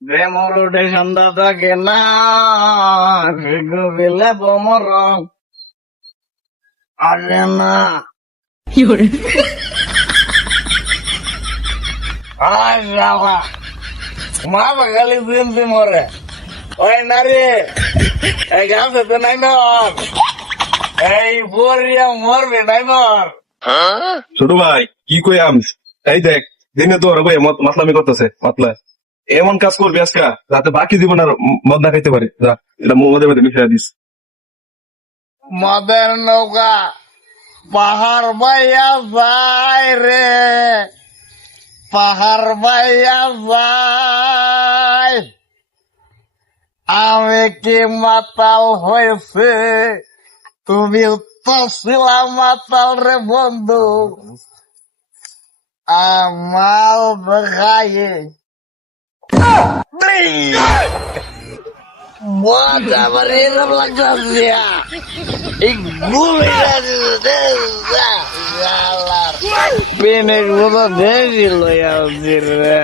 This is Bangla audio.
Remorode sandata kena, gubile pomorong, arena. Salah. Kenapa kali berhenti more? Oi nari, jangan setenai nor. Boria morbe nai nor. ছোট ভাই কি কই আমিস এই দেখ দিনে তো ওরা ভাই মাতলামি করতেছে মাতলা এমন কাজ করবি আজকা যাতে বাকি জীবন আর মদ না খাইতে পারে যা এটা মদের মধ্যে মিশিয়ে দিস মদের নৌকা পাহাড় বাইয়া যায় রে, পাহাড় বাইয়া যায়। আমি কি মাতাল হয়েছে, তুমি তো ছিলাম মাতাল রে বন্ধু, আমার দেখায়ে মদ আমার এরম লাগছে, এই গুলিটা পেনের মতো দেখি লইয়া রে।